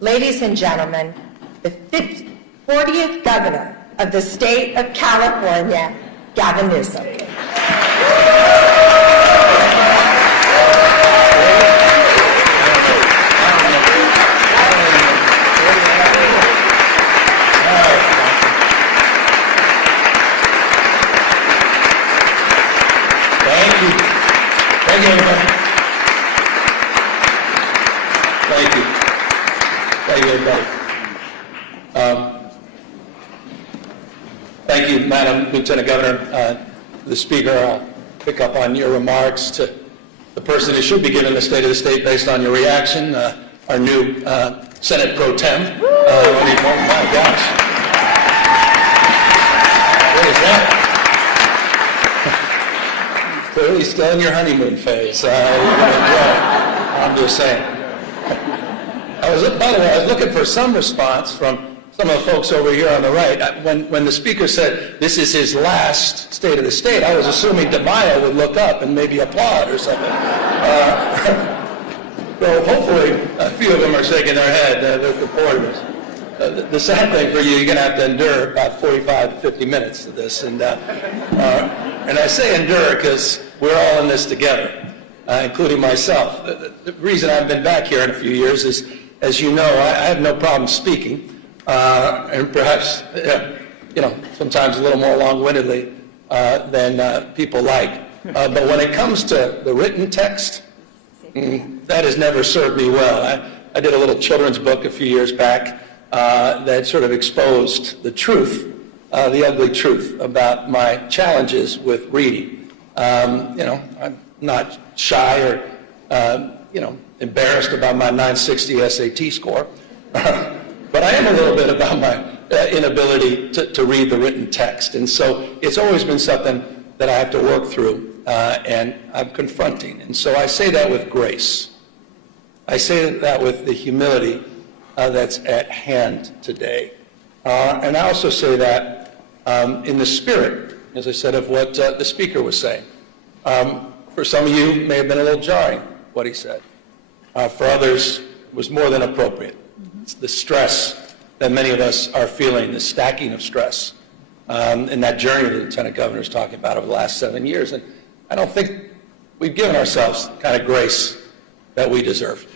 Ladies and gentlemen, the 40th Governor of the state of California, Gavin Newsom. Thank you, everybody. Thank you. Thank you, everybody. Thank you, Madam Lieutenant Governor. The Speaker, I'll pick up on your remarks to the person who should be given the State of the State based on your reaction, our new Senate Pro Tem. Oh my gosh. What is that? Clearly still in your honeymoon phase. I'm just saying. By the way, I was looking for some response from some of the folks over here on the right. When the Speaker said this is his last State of the State, I was assuming DeMaio would look up and maybe applaud or something. So hopefully a few of them are shaking their head. They're looking forward to this. The sad thing for you, you're going to have to endure about 45 to 50 minutes of this. And I say endure because we're all in this together, including myself. The reason I've been back here in a few years is, as you know, I have no problem speaking, and perhaps, sometimes a little more long-windedly than people like. But when it comes to the written text, that has never served me well. I did a little children's book a few years back that sort of exposed the truth, the ugly truth about my challenges with reading. I'm not shy or, embarrassed about my 960 SAT score, but I am a little bit about my inability to read the written text. And so it's always been something that I have to work through, and I'm confronting. And so I say that with grace. I say that with the humility that's at hand today. And I also say that in the spirit, as I said, of what the Speaker was saying. For some of you, it may have been a little jarring, what he said. For others, it was more than appropriate. It's the stress that many of us are feeling, the stacking of stress, in that journey the Lieutenant Governor is talking about over the last 7 years. And I don't think we've given ourselves the kind of grace that we deserve.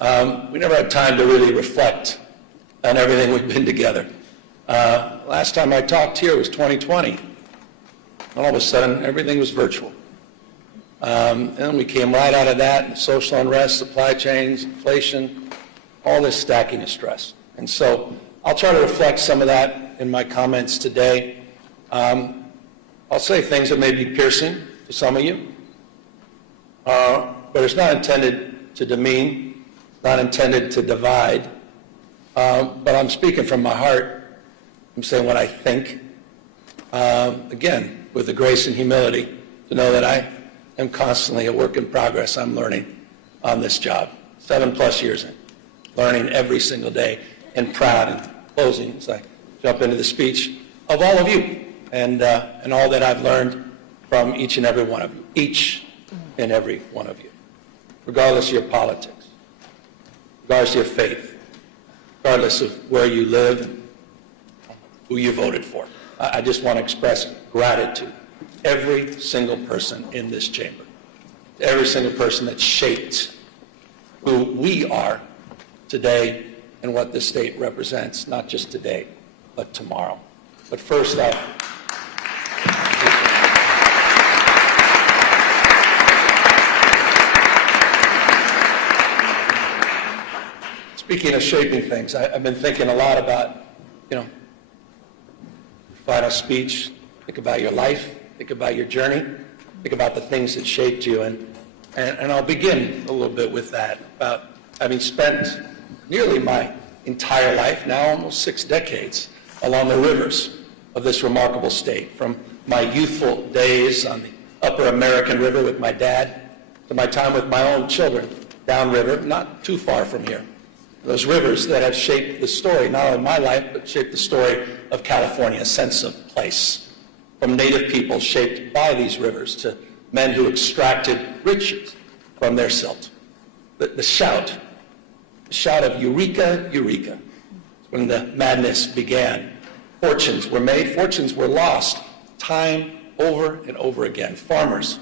We never had time to really reflect on everything we've been together. Last time I talked here was 2020. All of a sudden, everything was virtual. And then we came right out of that, social unrest, supply chains, inflation, all this stacking of stress. And so I'll try to reflect some of that in my comments today. I'll say things that may be piercing to some of you, but it's not intended to demean, not intended to divide, but I'm speaking from my heart. I'm saying what I think, again, with the grace and humility to know that I am constantly a work in progress. I'm learning on this job, 7+ years in, learning every single day, and proud in closing as I jump into the speech of all of you and all that I've learned from each and every one of you, each and every one of you, regardless of your politics, regardless of your faith, regardless of where you live and who you voted for. I just want to express gratitude. Every single person in this chamber, every single person that shaped who we are today and what this state represents, not just today, but tomorrow. But first up, speaking of shaping things, I've been thinking a lot about, final speech, think about your life, think about your journey, think about the things that shaped you, and I'll begin a little bit with that, about having spent nearly my entire life, now almost 6 decades, along the rivers of this remarkable state, from my youthful days on the upper American River with my dad, to my time with my own children downriver, not too far from here. Those rivers that have shaped the story, not only my life, but shaped the story of California, a sense of place. From native people shaped by these rivers to men who extracted riches from their silt. The shout a shout of Eureka, Eureka. When the madness began, fortunes were made, fortunes were lost, time over and over again. Farmers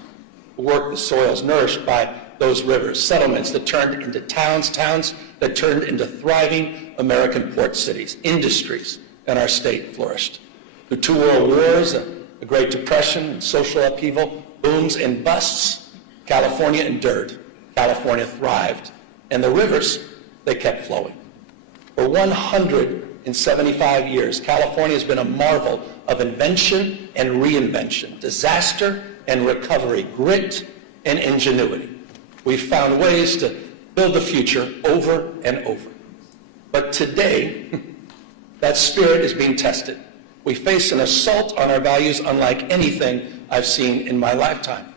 who worked the soils nourished by those rivers, settlements that turned into towns, towns that turned into thriving American port cities, industries in our state flourished. Through 2 world wars, the Great Depression, and social upheaval, booms and busts, California endured. California thrived. And the rivers, they kept flowing. For 175 years, California has been a marvel of invention and reinvention, disaster and recovery, grit and ingenuity. We've found ways to build the future over and over. But today, that spirit is being tested. We face an assault on our values unlike anything I've seen in my lifetime.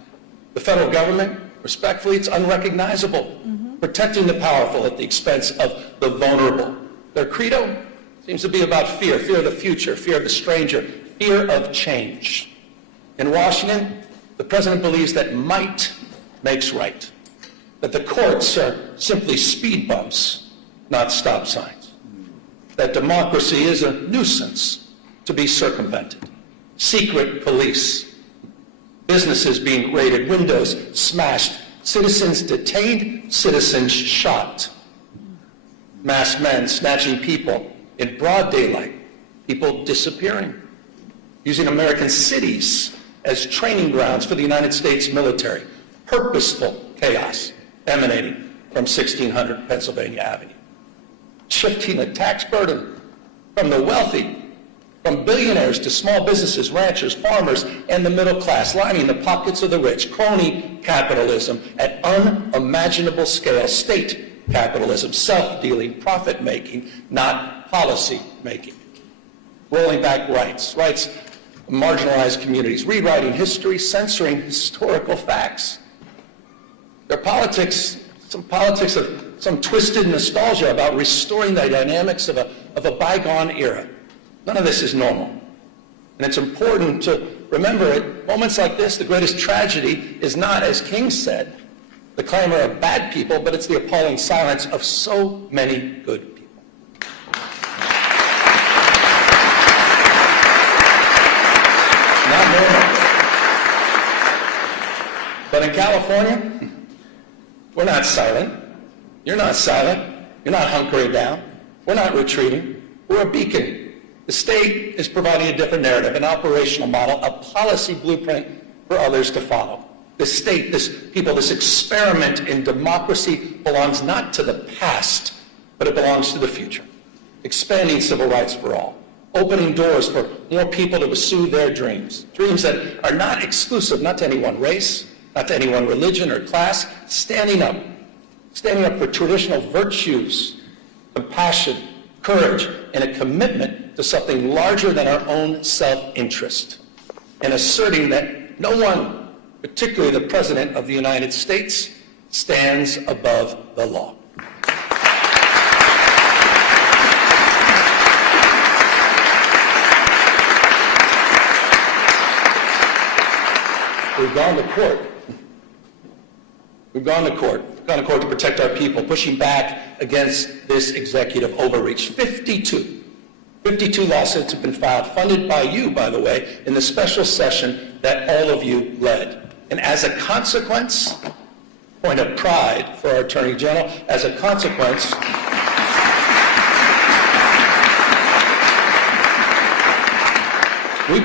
The federal government, respectfully, it's unrecognizable, protecting the powerful at the expense of the vulnerable. Their credo seems to be about fear, fear of the future, fear of the stranger, fear of change. In Washington, the president believes that might makes right, that the courts are simply speed bumps, not stop signs, that democracy is a nuisance to be circumvented, secret police, businesses being raided, windows smashed, citizens detained, citizens shot, masked men snatching people in broad daylight, people disappearing, using American cities as training grounds for the United States military, purposeful chaos emanating from 1600 Pennsylvania Avenue, shifting the tax burden from the wealthy, from billionaires to small businesses, ranchers, farmers, and the middle class, lining the pockets of the rich, crony capitalism at unimaginable scale, state capitalism, self-dealing, profit-making, not policy-making, rolling back rights of marginalized communities, rewriting history, censoring historical facts. Their politics, some twisted nostalgia about restoring the dynamics of a bygone era. None of this is normal. And it's important to remember at moments like this, the greatest tragedy is not, as King said, the clamor of bad people, but it's the appalling silence of so many good people. Not normal. But in California, we're not silent. You're not silent. You're not hunkering down. We're not retreating. We're a beacon. The state is providing a different narrative, an operational model, a policy blueprint for others to follow. This state, this people, this experiment in democracy belongs not to the past, but it belongs to the future. Expanding civil rights for all, opening doors for more people to pursue their dreams, dreams that are not exclusive, not to any one race, not to any one religion or class, standing up for traditional virtues, compassion, courage, and a commitment to something larger than our own self-interest, and asserting that no one, particularly the President of the United States, stands above the law. We've gone to court. We've gone to court. We've gone to court to protect our people, pushing back against this executive overreach. 52 lawsuits have been filed, funded by you, by the way, in the special session that all of you led. And as a consequence, point of pride for our Attorney General, as a consequence, we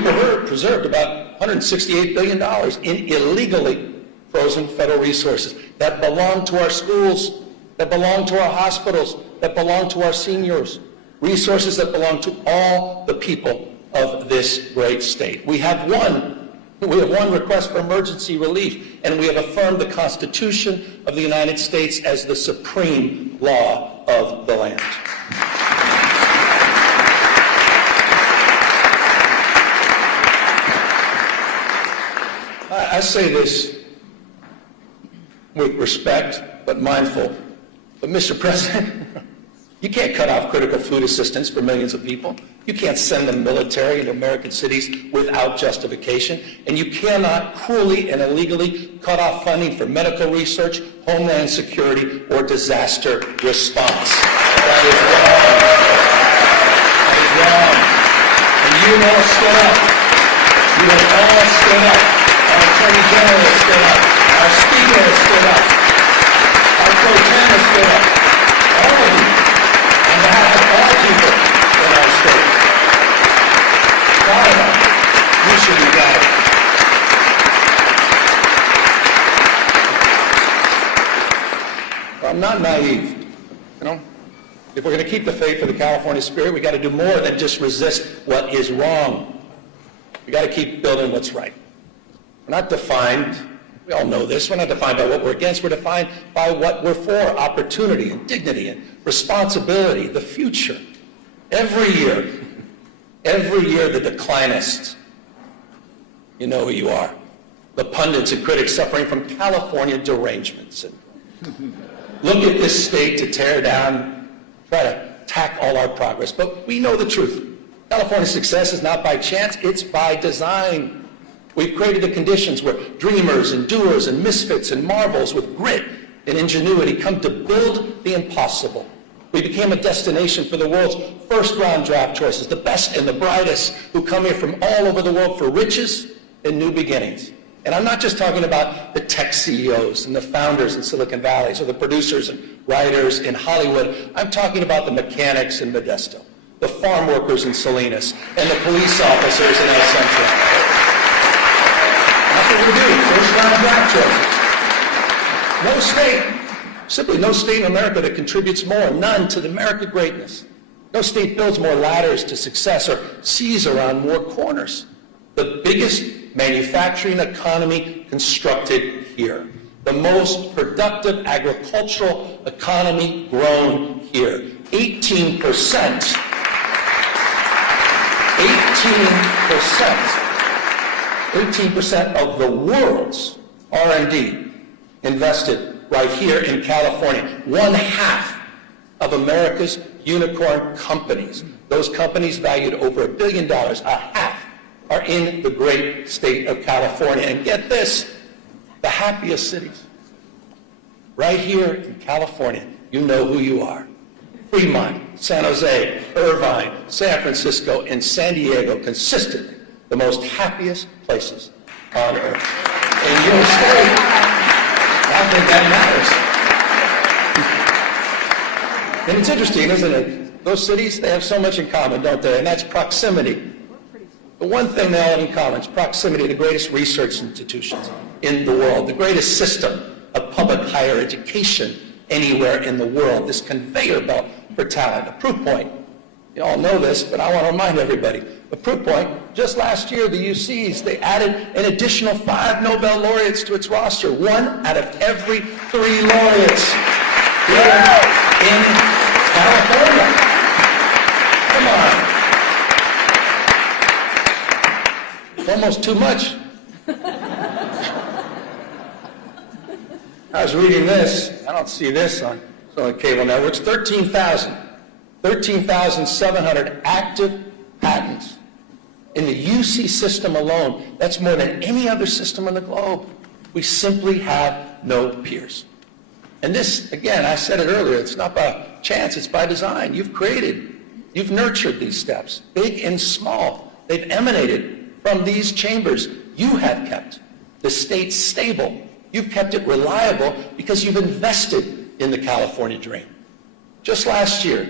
preserved about $168 billion in illegally frozen federal resources that belong to our schools, that belong to our hospitals, that belong to our seniors, resources that belong to all the people of this great state. We have one request for emergency relief, and we have affirmed the Constitution of the United States as the supreme law of the land. I say this with respect, but mindful. But Mr. President, you can't cut off critical food assistance for millions of people. You can't send the military into American cities without justification, and you cannot cruelly and illegally cut off funding for medical research, homeland security, or disaster response. That is wrong. That is wrong. And you all stood up. You have all stood up. Our Attorney General has stood up. Our Speaker has stood up. Our Pro Tem has stood up. All of you, on behalf of all people in our state. Proud of that. You should be proud of it. Well, I'm not naive. You know, if we're going to keep the faith of the California spirit, we got to do more than just resist what is wrong. We got to keep building what's right. We're not defined, we all know this, we're not defined by what we're against, we're defined by what we're for, opportunity and dignity and responsibility, the future. Every year, the declinists, you know who you are, the pundits and critics suffering from California derangements. And look at this state to tear down, try to attack all our progress. But we know the truth. California's success is not by chance, it's by design. We've created the conditions where dreamers and doers and misfits and marvels with grit and ingenuity come to build the impossible. We became a destination for the world's first-round draft choices, the best and the brightest who come here from all over the world for riches and new beginnings. And I'm not just talking about the tech CEOs and the founders in Silicon Valley or the producers and writers in Hollywood. I'm talking about the mechanics in Modesto, the farm workers in Salinas, and the police officers in El Centro. That's what we do, first-round draft choices. No state. Simply no state in America that contributes more, none, to the American greatness. No state builds more ladders to success or sees around more corners. The biggest manufacturing economy constructed here. The most productive agricultural economy grown here. 18%. 18% of the world's R&D invested right here in California. 1/2 of America's unicorn companies, those companies valued over $1 billion, a half, are in the great state of California. And get this, the happiest cities. Right here in California, you know who you are. Fremont, San Jose, Irvine, San Francisco, and San Diego, consistently the most happiest places on earth. And your state, I think that matters. And it's interesting, isn't it? Those cities, they have so much in common, don't they? And that's proximity. The one thing they all have in common is proximity to the greatest research institutions in the world, the greatest system of public higher education anywhere in the world, this conveyor belt for talent. A proof point. You all know this, but I want to remind everybody. A proof point, just last year, the UCs, they added an additional 5 Nobel laureates to its roster. 1 out of every 3 laureates here in California. Come on. It's almost too much. I was reading this. I don't see this on some of the cable networks. 13,700 active patents in the UC system alone. That's more than any other system on the globe. We simply have no peers. And this, again, I said it earlier, it's not by chance, it's by design. You've nurtured these steps, big and small. They've emanated from these chambers. You have kept the state stable. You've kept it reliable because you've invested in the California dream. Just last year,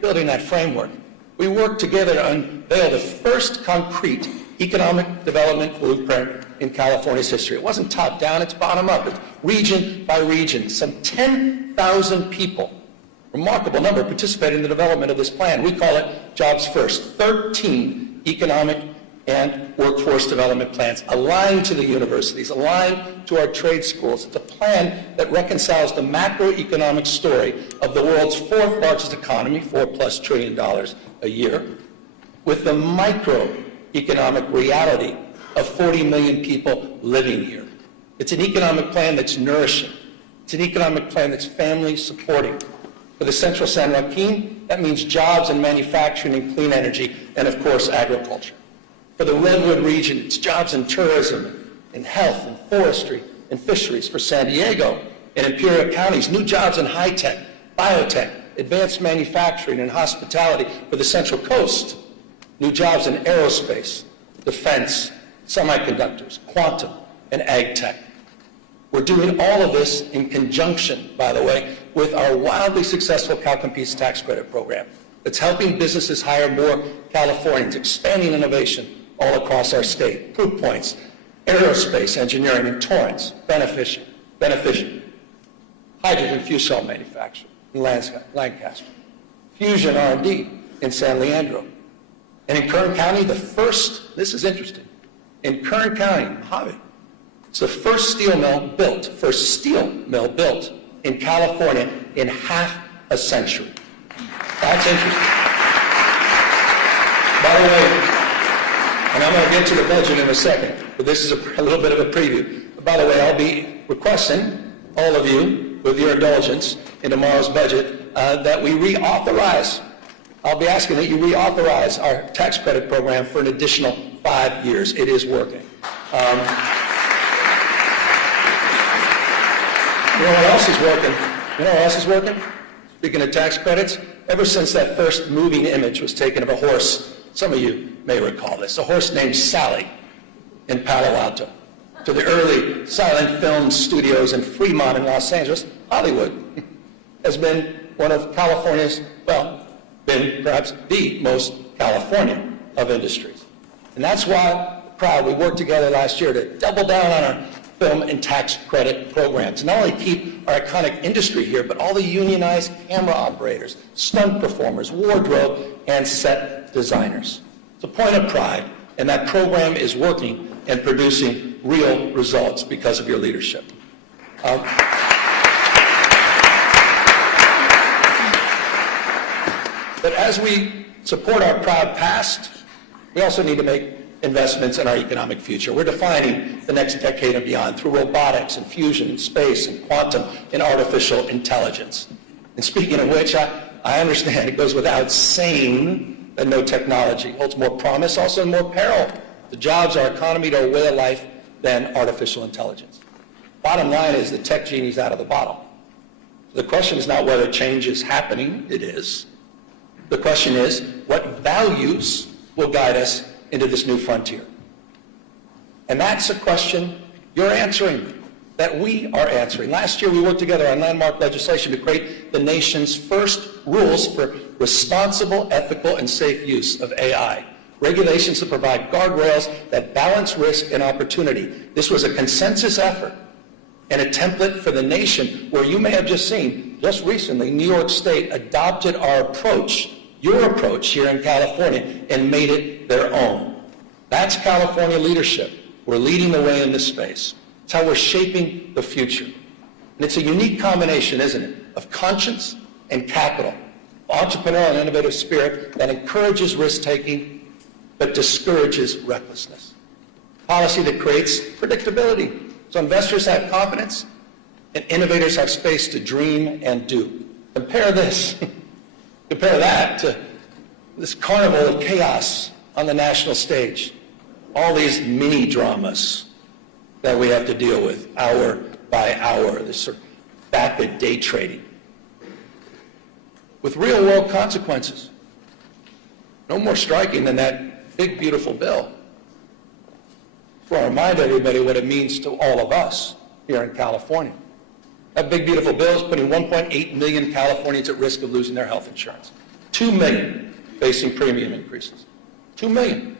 building that framework, we worked together to unveil the first concrete economic development blueprint in California's history. It wasn't top down, it's bottom up. It's region by region. Some 10,000 people, remarkable number, participated in the development of this plan. We call it Jobs First. 13 economic and workforce development plans aligned to the universities, aligned to our trade schools. It's a plan that reconciles the macroeconomic story of the world's 4th largest economy, $4+ trillion a year, with the microeconomic reality of 40 million people living here. It's an economic plan that's nourishing. It's an economic plan that's family supporting. For the Central San Joaquin, that means jobs in manufacturing and clean energy, and of course, agriculture. For the Redwood region, it's jobs in tourism, in health, and forestry, and fisheries. For San Diego and Imperial counties, new jobs in high-tech, biotech, advanced manufacturing, and hospitality. For the Central Coast, new jobs in aerospace, defense, semiconductors, quantum, and ag tech. We're doing all of this in conjunction, by the way, with our wildly successful Cal Competes tax credit program that's helping businesses hire more Californians, expanding innovation all across our state. Proof points, aerospace engineering in Torrance, beneficent. Hydrogen fuel cell manufacturing in Lancaster. Fusion R&D in San Leandro. And in Kern County, this is interesting, in Kern County, Mojave, it's the first steel mill built in California in half a century. That's interesting. By the way, and I'm going to get to the budget in a second, but this is a little bit of a preview. But by the way, I'll be requesting all of you, with your indulgence, in tomorrow's budget, that we reauthorize. I'll be asking that you reauthorize our tax credit program for an additional 5 years. It is working. You know what else is working? You know what else is working? Speaking of tax credits, ever since that first moving image was taken of a horse, some of you may recall this, a horse named Sally in Palo Alto, to the early silent film studios in Fremont in Los Angeles, Hollywood has been one of California's, been perhaps the most California of industries. And that's why we worked together last year to double down on our film and tax credit programs. Not only keep our iconic industry here, but all the unionized camera operators, stunt performers, wardrobe, and set designers. It's a point of pride, and that program is working and producing real results because of your leadership. But as we support our proud past, we also need to make investments in our economic future. We're defining the next decade and beyond through robotics and fusion and space and quantum and artificial intelligence. And speaking of which, I understand it goes without saying that no technology holds more promise, also more peril to jobs, our economy, to our way of life than artificial intelligence. Bottom line is the tech genie's out of the bottle. The question is not whether change is happening, it is. The question is, what values will guide us into this new frontier? And that's a question you're answering, that we are answering. Last year, we worked together on landmark legislation to create the nation's first rules for responsible, ethical, and safe use of AI. Regulations to provide guardrails that balance risk and opportunity. This was a consensus effort and a template for the nation where you may have just seen, just recently, New York State adopted our approach, your approach here in California, and made it their own. That's California leadership. We're leading the way in this space. It's how we're shaping the future. And it's a unique combination, isn't it, of conscience and capital, entrepreneurial and innovative spirit that encourages risk-taking but discourages recklessness. Policy that creates predictability, so investors have confidence and innovators have space to dream and do. Compare that to this carnival of chaos on the national stage. All these mini dramas that we have to deal with hour by hour, this sort of vapid day trading with real world consequences. No more striking than that big, beautiful bill. I want to remind everybody what it means to all of us here in California. That big, beautiful bill is putting 1.8 million Californians at risk of losing their health insurance. 2 million facing premium increases. 2 million.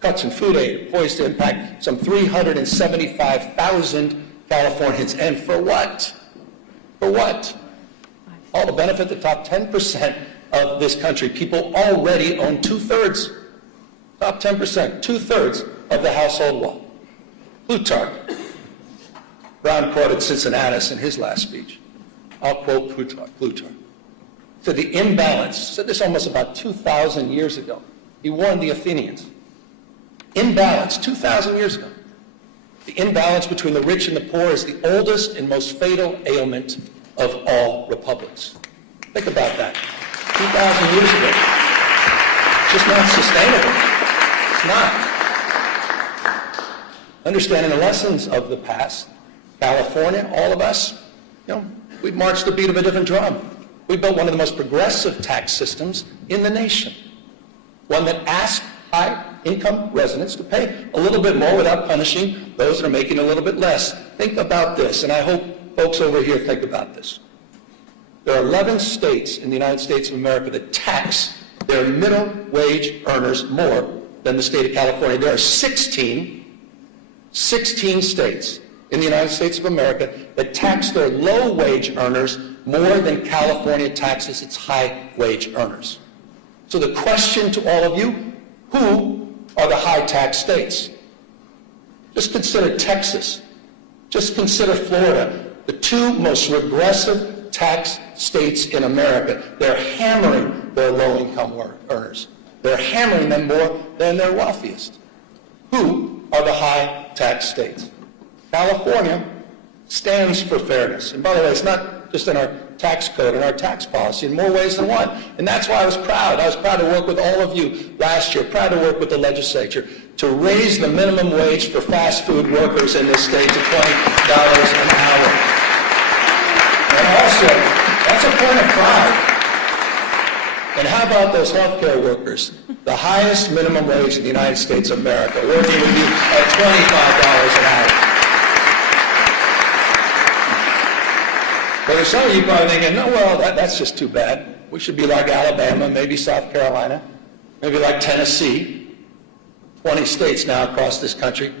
Cuts in food aid poised to impact some 375,000 Californians. And for what? For what? All to benefit the top 10% of this country. People already own 2/3. Top 10%, 2/3 of the household wealth. Plutarch. Brown quoted Cincinnatus in his last speech. I'll quote Plutarch. So the imbalance, said this almost about 2,000 years ago. He warned the Athenians. Imbalance, 2,000 years ago. The imbalance between the rich and the poor is the oldest and most fatal ailment of all republics. Think about that. 2,000 years ago. It's just not sustainable. It's not. Understanding the lessons of the past, California, all of us, we marched the beat of a different drum. We built one of the most progressive tax systems in the nation. One that asked high-income residents to pay a little bit more without punishing those that are making a little bit less. Think about this, and I hope folks over here think about this. There are 11 states in the United States of America that tax their minimum wage earners more than the state of California. There are 16 states in the United States of America that tax their low-wage earners more than California taxes its high-wage earners. So the question to all of you, who are the high-tax states? Just consider Texas. Just consider Florida, the two most regressive tax states in America. They're hammering their low-income earners. They're hammering them more than their wealthiest. Who are the high-tax states? California stands for fairness. And by the way, it's not just in our tax code and our tax policy in more ways than one. And that's why I was proud. I was proud to work with all of you last year, proud to work with the legislature to raise the minimum wage for fast food workers in this state to $20 an hour. And also, that's a point of pride. And how about those healthcare workers, the highest minimum wage in the United States of America, working with you at $25 an hour? But there's some of you probably thinking, no, well, that's just too bad. We should be like Alabama, maybe South Carolina, maybe like Tennessee. 20 states now across this country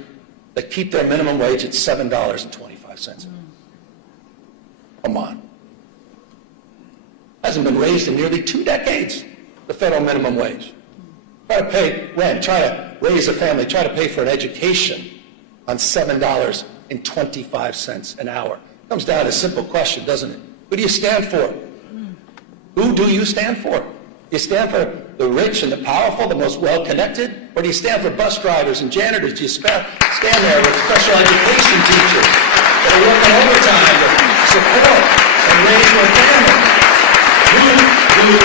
that keep their minimum wage at $7.25. Come on. Hasn't been raised in nearly 2 decades, the federal minimum wage. Try to pay rent, try to raise a family, try to pay for an education on $7.25 an hour. Comes down to a simple question, doesn't it? Who do you stand for? Who do you stand for? Do you stand for the rich and the powerful, the most well-connected? Or do you stand for bus drivers and janitors? Do you stand there with special education teachers that are working overtime to support and raise your family? Who do you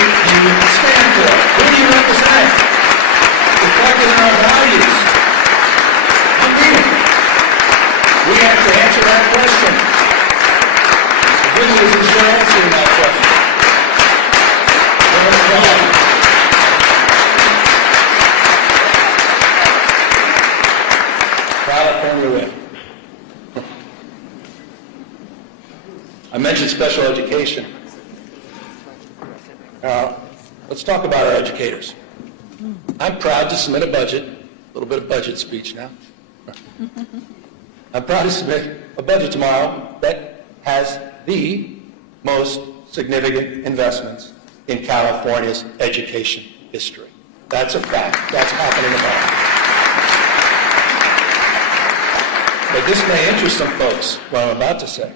stand for? Who do you represent? Reflected in our values. Who do you? We have to answer that question. Good news is you're answering that question. California win. I mentioned special education. Let's talk about our educators. I'm proud to submit a budget, a little bit of budget speech now. I'm proud to submit a budget tomorrow that has the most significant investments in California's education history. That's a fact. That's happening tomorrow. But this may interest some folks, what I'm about to say.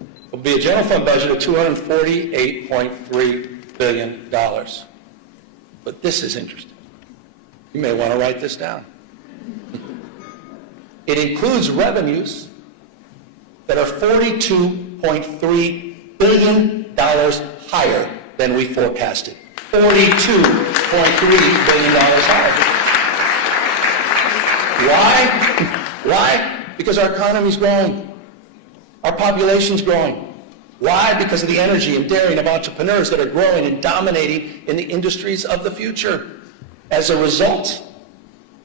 It will be a general fund budget of $248.3 billion. But this is interesting. You may want to write this down. It includes revenues that are $42.3 billion higher than we forecasted. $42.3 billion higher. Why? Because our economy's growing. Our population's growing. Why? Because of the energy and daring of entrepreneurs that are growing and dominating in the industries of the future. As a result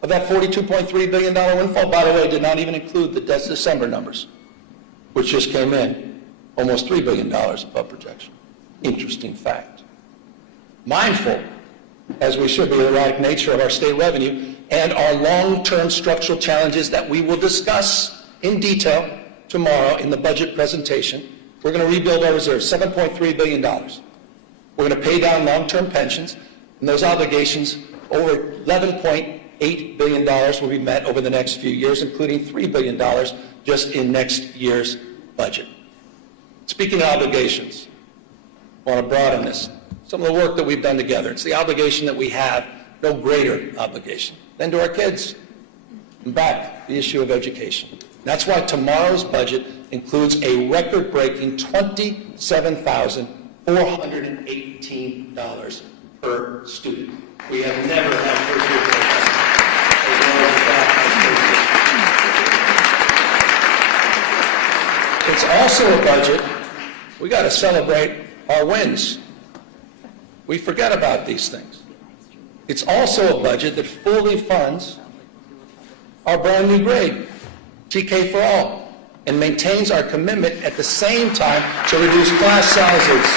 of that $42.3 billion windfall, by the way, did not even include the December numbers, which just came in almost $3 billion above projection. Interesting fact. Mindful, as we should be, of the erratic nature of our state revenue and our long-term structural challenges that we will discuss in detail tomorrow in the budget presentation, we're going to rebuild our reserves, $7.3 billion. We're going to pay down long-term pensions, and those obligations, over $11.8 billion will be met over the next few years, including $3 billion just in next year's budget. Speaking of obligations, I want to broaden this. Some of the work that we've done together, it's the obligation that we have, no greater obligation than to our kids. And back, the issue of education. That's why tomorrow's budget includes a record-breaking 27,000 $418 per student. We have never had first-year programs. It's also a budget, we got to celebrate our wins. We forget about these things. It's also a budget that fully funds our brand new grade, TK for All, and maintains our commitment at the same time to reduce class sizes.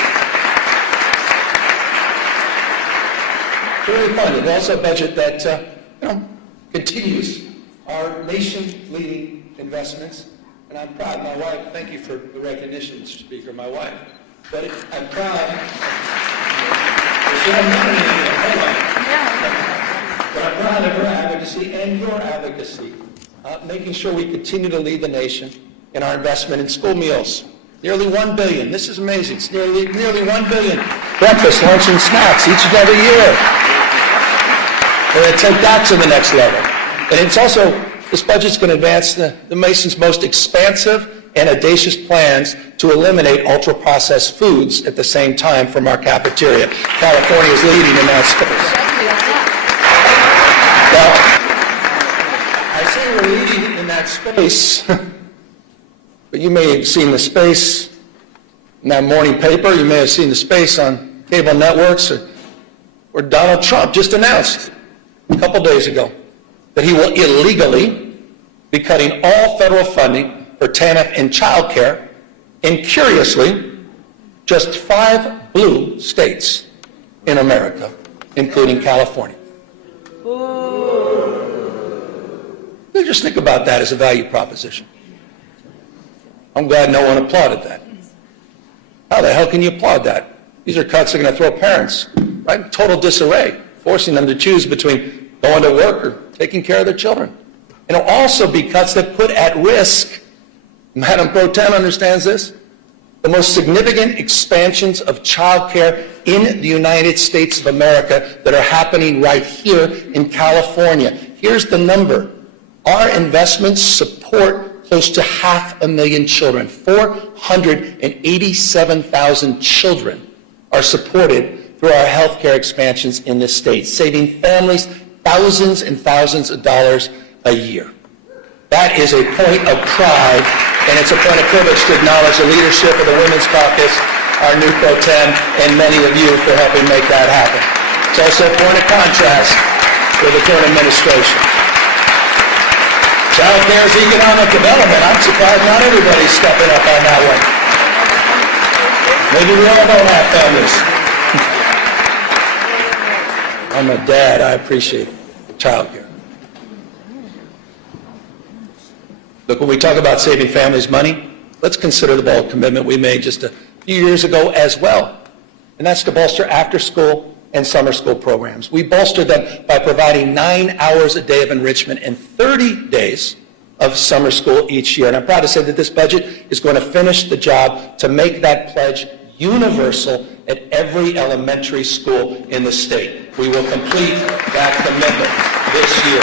Fully funded. Also a budget that continues our nation-leading investments. And I'm proud, my wife, thank you for the recognition, Mr. Speaker, my wife. But I'm proud. But I'm proud of her advocacy and your advocacy, making sure we continue to lead the nation in our investment in school meals. Nearly $1 billion. This is amazing. It's nearly $1 billion. Breakfast, lunch, and snacks each and every year. We're going to take that to the next level. And it's also, this budget's going to advance the nation's most expansive and audacious plans to eliminate ultra-processed foods at the same time from our cafeteria. California is leading in that space. Now, I say we're leading in that space, but you may have seen the space in that morning paper. You may have seen the space on cable networks where Donald Trump just announced a couple days ago that he will illegally be cutting all federal funding for TANF and child care in, curiously, just 5 blue states in America, including California. You just think about that as a value proposition. I'm glad no one applauded that. How the hell can you applaud that? These are cuts that are going to throw parents right in total disarray, forcing them to choose between going to work or taking care of their children. And it'll also be cuts that put at risk, Madam Pro Tem understands this, the most significant expansions of child care in the United States of America that are happening right here in California. Here's the number. Our investments support close to 500,000 children. 487,000 children are supported through our health care expansions in this state, saving families thousands and thousands of dollars a year. That is a point of pride, and it's a point of privilege to acknowledge the leadership of the Women's Caucus, our new pro tem, and many of you for helping make that happen. It's also a point of contrast with the current administration. Child care is economic development. I'm surprised not everybody's stepping up on that one. Maybe we all don't have families. I'm a dad. I appreciate child care. Look, when we talk about saving families money, let's consider the bold commitment we made just a few years ago as well, and that's to bolster after-school and summer school programs. We bolstered them by providing 9 hours a day of enrichment and 30 days of summer school each year. And I'm proud to say that this budget is going to finish the job to make that pledge universal at every elementary school in the state. We will complete that commitment this year.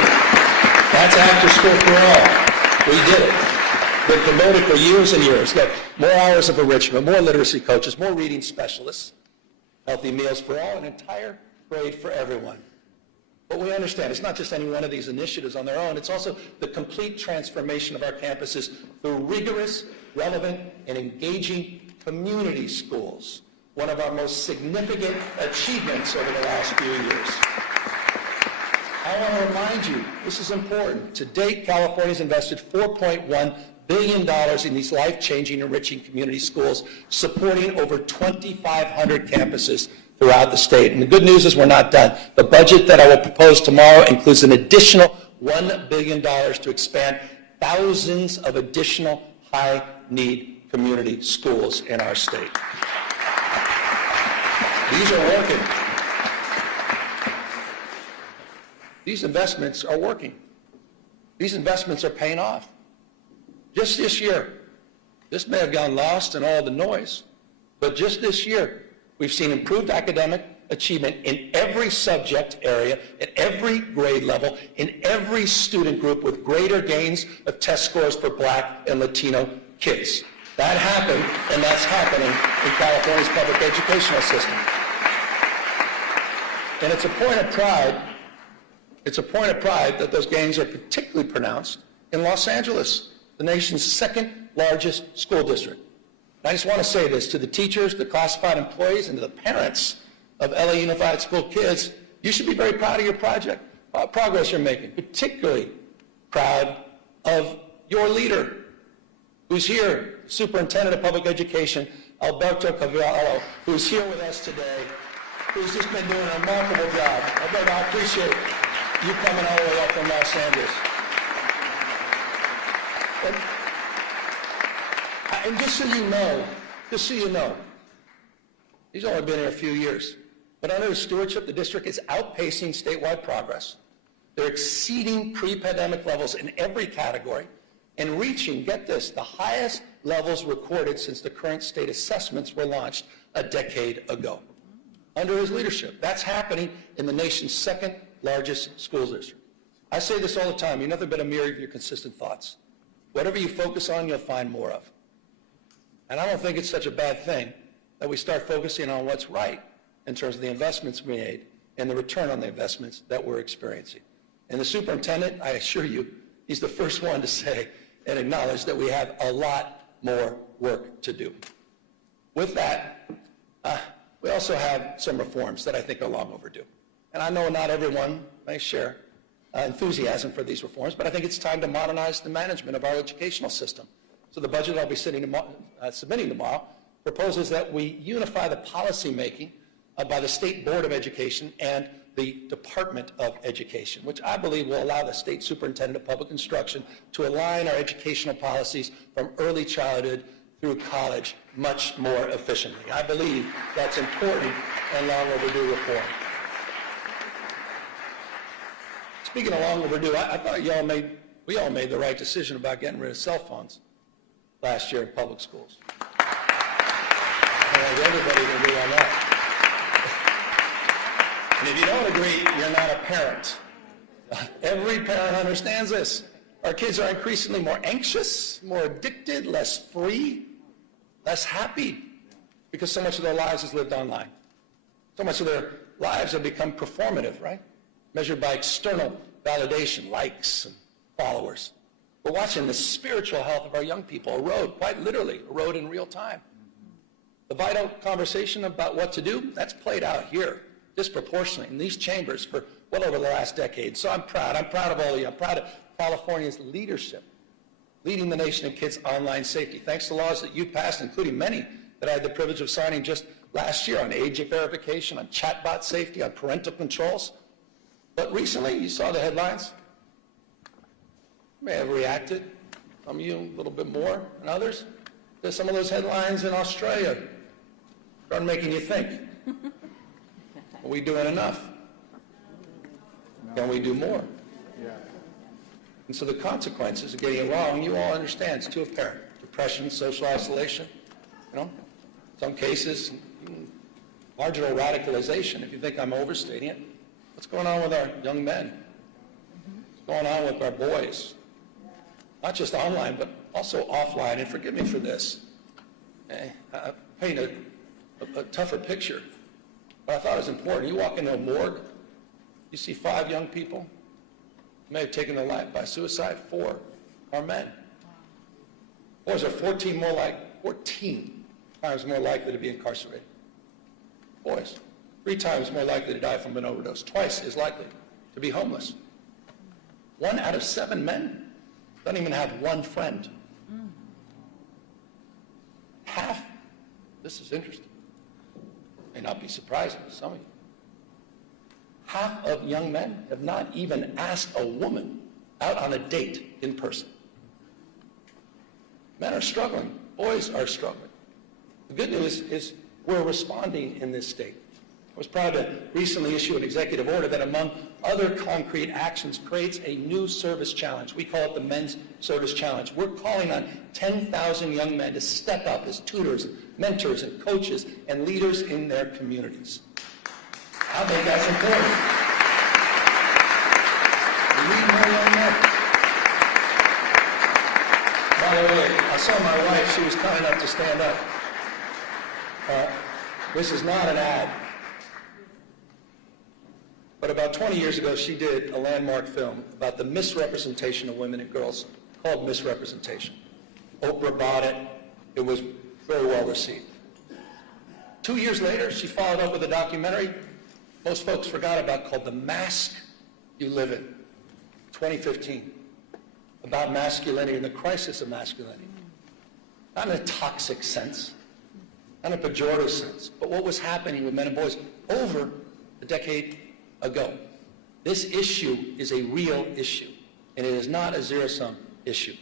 That's after school for all. We did it. Been promoted for years and years. Got more hours of enrichment, more literacy coaches, more reading specialists, healthy meals for all, an entire grade for everyone. But we understand it's not just any one of these initiatives on their own. It's also the complete transformation of our campuses through rigorous, relevant, and engaging community schools, one of our most significant achievements over the last few years. I want to remind you, this is important. To date, California's invested $4.1 billion in these life-changing, enriching community schools, supporting over 2,500 campuses throughout the state. And the good news is we're not done. The budget that I will propose tomorrow includes an additional $1 billion to expand thousands of additional high-need community schools in our state. These are working. These investments are working. These investments are paying off. Just this year, this may have gone lost in all the noise, but just this year, we've seen improved academic achievement in every subject area, at every grade level, in every student group, with greater gains of test scores for Black and Latino kids. That happened, and that's happening in California's public educational system. And it's a point of pride. It's a point of pride that those gains are particularly pronounced in Los Angeles, the nation's second largest school district. And I just want to say this to the teachers, the classified employees, and to the parents of LA Unified School kids. You should be very proud of your progress you're making, particularly proud of your leader, who's here, Superintendent of Public Education, Alberto Cavallo, who's here with us today, who's just been doing a remarkable job. Alberto, I appreciate you coming all the way up from Los Angeles. And just so you know, he's only been here a few years, but under his stewardship, the district is outpacing statewide progress. They're exceeding pre-pandemic levels in every category and reaching, get this, the highest levels recorded since the current state assessments were launched a decade ago. Under his leadership, that's happening in the nation's second largest school district. I say this all the time, you're nothing but a mirror of your consistent thoughts. Whatever you focus on, you'll find more of. And I don't think it's such a bad thing that we start focusing on what's right in terms of the investments we made and the return on the investments that we're experiencing. And the superintendent, I assure you, he's the first one to say and acknowledge that we have a lot more work to do. With that, we also have some reforms that I think are long overdue. And I know not everyone may share enthusiasm for these reforms, but I think it's time to modernize the management of our educational system. So the budget I'll be submitting tomorrow proposes that we unify the policy making by the State Board of Education and the Department of Education, which I believe will allow the State Superintendent of Public Instruction to align our educational policies from early childhood through college much more efficiently. I believe that's important and long overdue reform. Speaking of long overdue, I thought we all made the right decision about getting rid of cell phones last year in public schools. I think everybody can agree on that. And if you don't agree, you're not a parent. Every parent understands this. Our kids are increasingly more anxious, more addicted, less free, less happy, because so much of their lives is lived online. So much of their lives have become performative, right? Measured by external validation, likes and followers. We're watching the spiritual health of our young people erode, quite literally, erode in real time. The vital conversation about what to do, that's played out here disproportionately in these chambers for well over the last decade. So I'm proud of all of you. I'm proud of California's leadership, leading the nation in kids' online safety, thanks to laws that you passed, including many that I had the privilege of signing just last year on age verification, on chatbot safety, on parental controls. But recently, you saw the headlines. You may have reacted, some of you a little bit more than others. There's some of those headlines in Australia start making you think. Are we doing enough? Can we do more? And so the consequences of getting it wrong, you all understand, it's too apparent. Depression, social isolation, some cases, marginal radicalization, if you think I'm overstating it. What's going on with our young men? What's going on with our boys? Not just online, but also offline. And forgive me for this. I paint a tougher picture. But I thought it was important. You walk into a morgue, you see 5 young people who may have taken their life by suicide. 4 are men. Boys are 14 times more likely to be incarcerated. Boys, 3 times more likely to die from an overdose, twice as likely to be homeless. 1 out of 7 men doesn't even have one friend. Half, this is interesting, may not be surprising to some of you, half of young men have not even asked a woman out on a date in person. Men are struggling. Boys are struggling. The good news is we're responding in this state. I was proud to recently issue an executive order that, among other concrete actions, creates a new service challenge. We call it the Men's Service Challenge. We're calling on 10,000 young men to step up as tutors, mentors, and coaches, and leaders in their communities. I think that's important. We need more young men. By the way, I saw my wife, she was kind enough to stand up. This is not an ad. But about 20 years ago, she did a landmark film about the misrepresentation of women and girls called Misrepresentation. Oprah bought it. It was very well received. 2 years later, she followed up with a documentary most folks forgot about called The Mask You Live In, 2015, about masculinity and the crisis of masculinity. Not in a toxic sense, not in a pejorative sense, but what was happening with men and boys over a decade ago. This issue is a real issue, and it is not a zero-sum issue.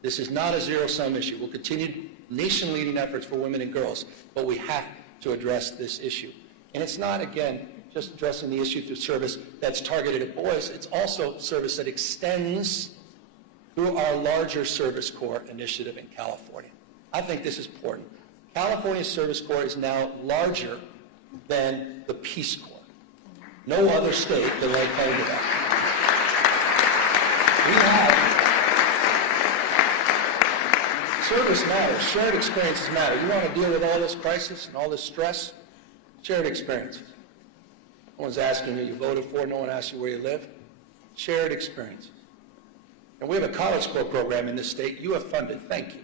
This is not a zero-sum issue. We'll continue nation-leading efforts for women and girls, but we have to address this issue. And it's not, again, just addressing the issue through service that's targeted at boys. It's also service that extends through our larger Service Corps initiative in California. I think this is important. California's Service Corps is now larger than the Peace Corps. No other state can lay claim to that. We have service matters. Shared experiences matter. You want to deal with all this crisis and all this stress? Shared experiences. No one's asking who you voted for. No one asks you where you live. Shared experiences. And we have a College Corps program in this state. You have funded. Thank you.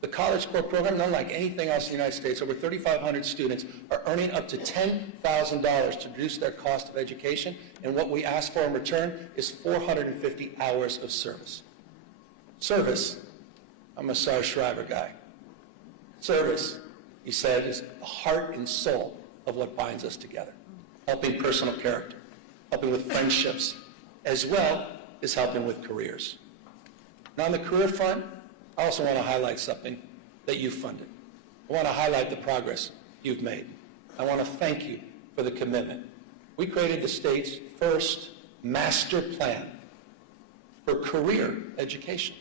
The College Corps program, unlike anything else in the United States, over 3,500 students are earning up to $10,000 to reduce their cost of education, and what we ask for in return is 450 hours of service. Service. I'm a Sarge Shriver guy. Service, he said, is the heart and soul of what binds us together. Helping personal character, helping with friendships, as well as helping with careers. Now on the career front, I also want to highlight something that you funded. I want to highlight the progress you've made. I want to thank you for the commitment. We created the state's first master plan for career education.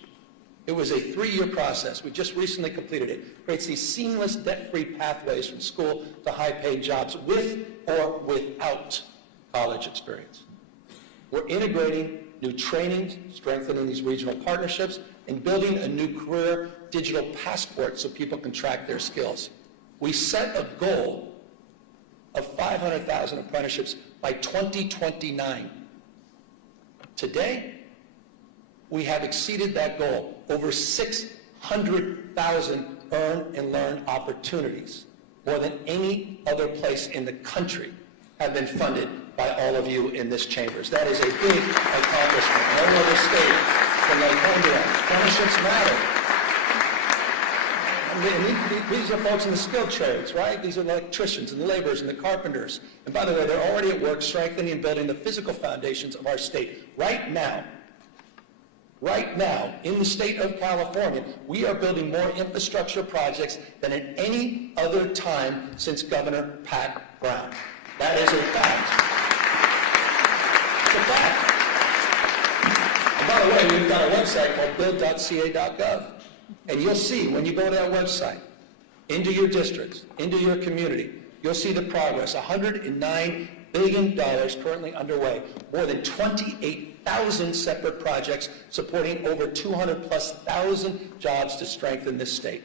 It was a 3-year process. We just recently completed it. It creates these seamless, debt-free pathways from school to high-paid jobs with or without college experience. We're integrating new trainings, strengthening these regional partnerships, and building a new career digital passport so people can track their skills. We set a goal of 500,000 apprenticeships by 2029. Today, we have exceeded that goal. Over 600,000 earn and learn opportunities, more than any other place in the country, have been funded by all of you in this chambers. That is a big accomplishment. No other state can lay claim to that. Apprenticeships matter. These are folks in the skilled trades, right? These are the electricians and the laborers and the carpenters. And by the way, they're already at work strengthening and building the physical foundations of our state. Right now, in the state of California, we are building more infrastructure projects than at any other time since Governor Pat Brown. That is a fact. It's a fact. And by the way, we've got a website called build.ca.gov. And you'll see, when you go to that website, into your districts, into your community, you'll see the progress. $109 billion currently underway. More than 28,000 separate projects supporting over 200,000+ jobs to strengthen this state.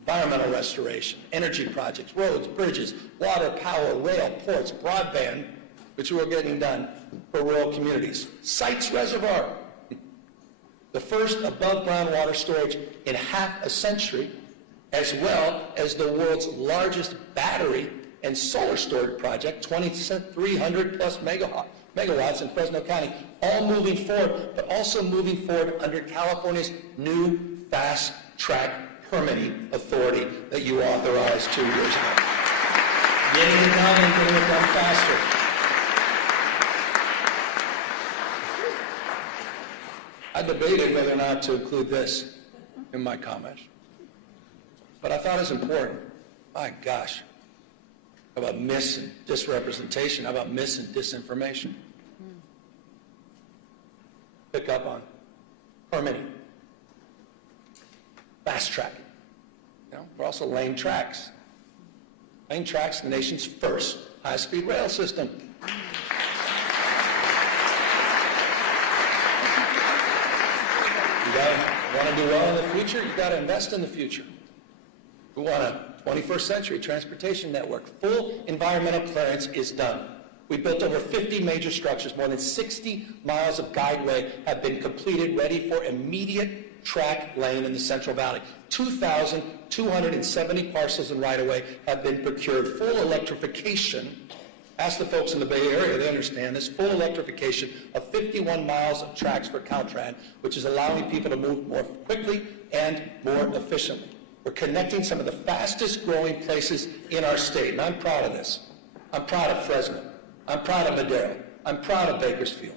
Environmental restoration, energy projects, roads, bridges, water, power, rail, ports, broadband, which we're getting done for rural communities. Sites Reservoir, the first above-ground water storage in half a century, as well as the world's largest battery and solar storage project, 2,300+ megawatts in Fresno County, all moving forward, but also moving forward under California's new fast-track permitting authority that you authorized 2 years ago. Getting it done and getting it done faster. I debated whether or not to include this in my comments, but I thought it was important. My gosh, how about mis and disrepresentation? How about mis and disinformation? Pick up on permitting. Fast tracking. We're also laying tracks. Laying tracks, the nation's first high-speed rail system. You got You want to do well in the future? You got to invest in the future. We want a 21st century transportation network. Full environmental clearance is done. We built over 50 major structures. More than 60 miles of guideway have been completed, ready for immediate track lane in the Central Valley. 2,270 parcels and right-of-way have been procured. Full electrification. Ask the folks in the Bay Area, they understand this. Full electrification of 51 miles of tracks for Caltrans, which is allowing people to move more quickly and more efficiently. We're connecting some of the fastest growing places in our state, and I'm proud of this. I'm proud of Fresno. I'm proud of Madero. I'm proud of Bakersfield.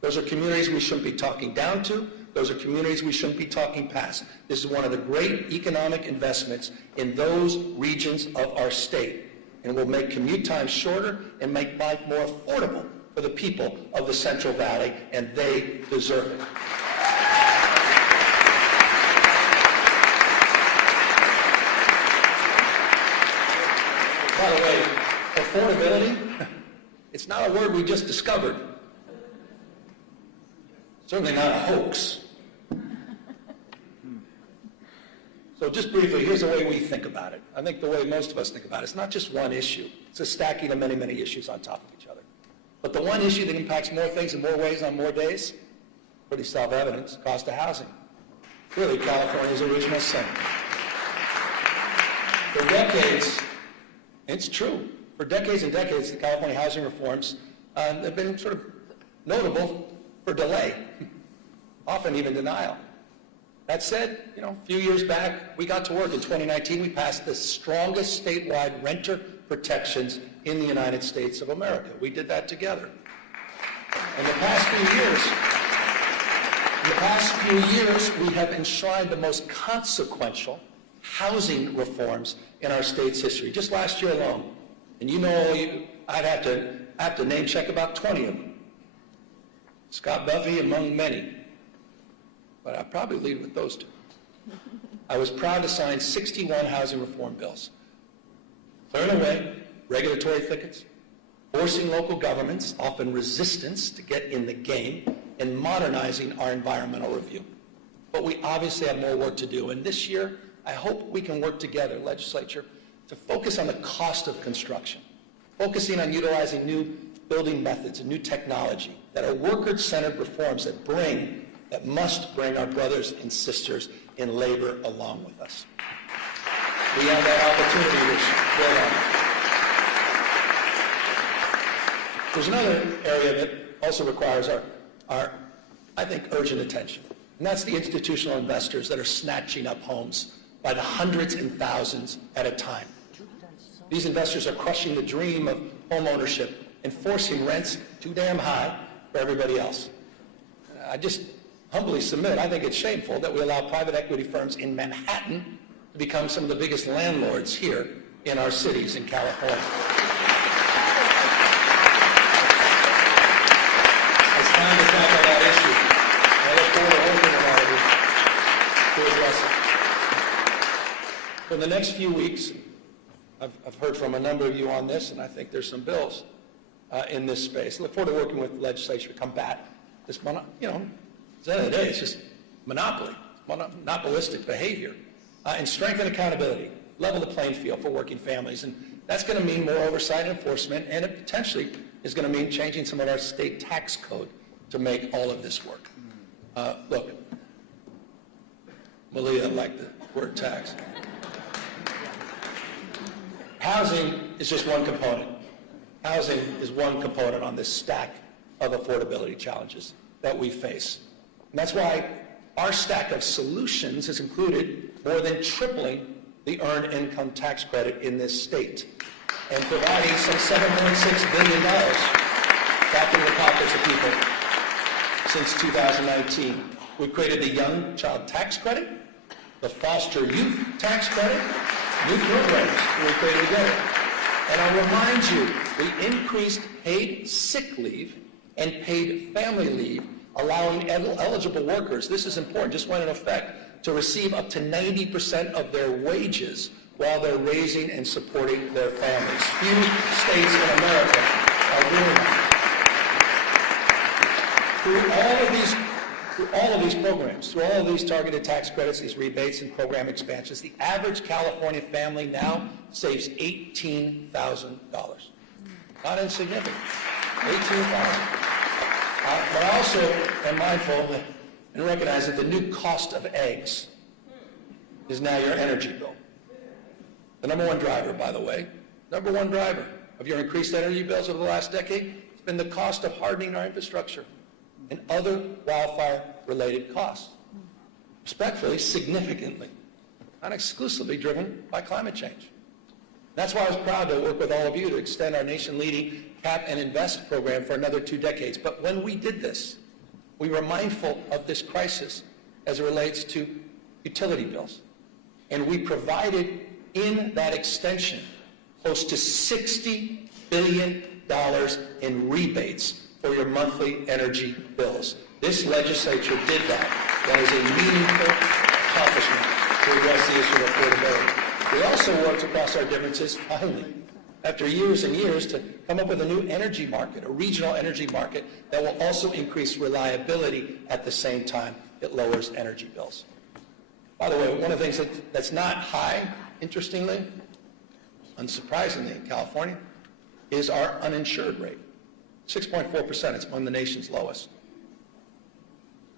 Those are communities we shouldn't be talking down to. Those are communities we shouldn't be talking past. This is one of the great economic investments in those regions of our state, and will make commute times shorter and make life more affordable for the people of the Central Valley, and they deserve it. By the way, affordability, it's not a word we just discovered. Certainly not a hoax. So just briefly, here's the way we think about it. I think the way most of us think about it, it's not just one issue. It's a stacking of many, many issues on top of each other. But the one issue that impacts more things in more ways on more days, pretty self-evident, cost of housing. Really California's original sin. For decades, it's true, for decades and decades, the California housing reforms have been sort of notable for delay, often even denial. That said, a few years back, we got to work. In 2019, we passed the strongest statewide renter protections in the United States of America. We did that together. In the past few years, we have enshrined the most consequential housing reforms in our state's history, just last year alone. And I'd have to name check about 20 of them. Scott Buffy among many, but I'll probably lead with those two. I was proud to sign 61 housing reform bills, clearing away regulatory thickets, forcing local governments, often resistance, to get in the game, and modernizing our environmental review. But we obviously have more work to do, and this year, I hope we can work together, legislature, to focus on the cost of construction, focusing on utilizing new building methods and new technology that are worker-centered reforms that must bring our brothers and sisters in labor along with us. We have that opportunity, Rich. There's another area that also requires our, I think, urgent attention, and that's the institutional investors that are snatching up homes by the hundreds and thousands at a time. These investors are crushing the dream of home ownership and forcing rents too damn high for everybody else. I just humbly submit, I think it's shameful that we allow private equity firms in Manhattan to become some of the biggest landlords here in our cities in California. It's time to tackle that issue. I look forward to working with all of you to address it. For the next few weeks, I've heard from a number of you on this, and I think there's some bills in this space. I look forward to working with the legislature to combat this, at the end of the day, it's just monopoly, monopolistic behavior, and strengthen accountability, level the playing field for working families. And that's going to mean more oversight and enforcement, and it potentially is going to mean changing some of our state tax code to make all of this work. Look, Malia liked the word tax. Housing is just one component. Housing is one component on this stack of affordability challenges that we face. And that's why our stack of solutions has included more than tripling the earned income tax credit in this state and providing some $7.6 billion back into the pockets of people since 2019. We've created the Young Child Tax Credit, the Foster Youth Tax Credit, new programs we created together. And I'll remind you, we increased paid sick leave and paid family leave, allowing eligible workers, this is important, just went in effect, to receive up to 90% of their wages while they're raising and supporting their families. Few states in America are doing that. Through all of these programs, through all of these targeted tax credits, these rebates and program expansions, the average California family now saves $18,000. Not insignificant. $18,000. But I also am mindful and recognize that the new cost of eggs is now your energy bill. The number one driver, by the way, number one driver of your increased energy bills over the last decade has been the cost of hardening our infrastructure and other wildfire-related costs. Respectfully, significantly, not exclusively driven by climate change. That's why I was proud to work with all of you to extend our nation-leading Cap and Invest program for another 2 decades. But when we did this, we were mindful of this crisis as it relates to utility bills. And we provided in that extension close to $60 billion in rebates for your monthly energy bills. This legislature did that. That is a meaningful accomplishment to address the issue of affordability. We also worked across our differences, finally, after years and years, to come up with a new energy market, a regional energy market that will also increase reliability at the same time it lowers energy bills. By the way, one of the things that's not high, interestingly, unsurprisingly in California, is our uninsured rate. 6.4%, it's among the nation's lowest.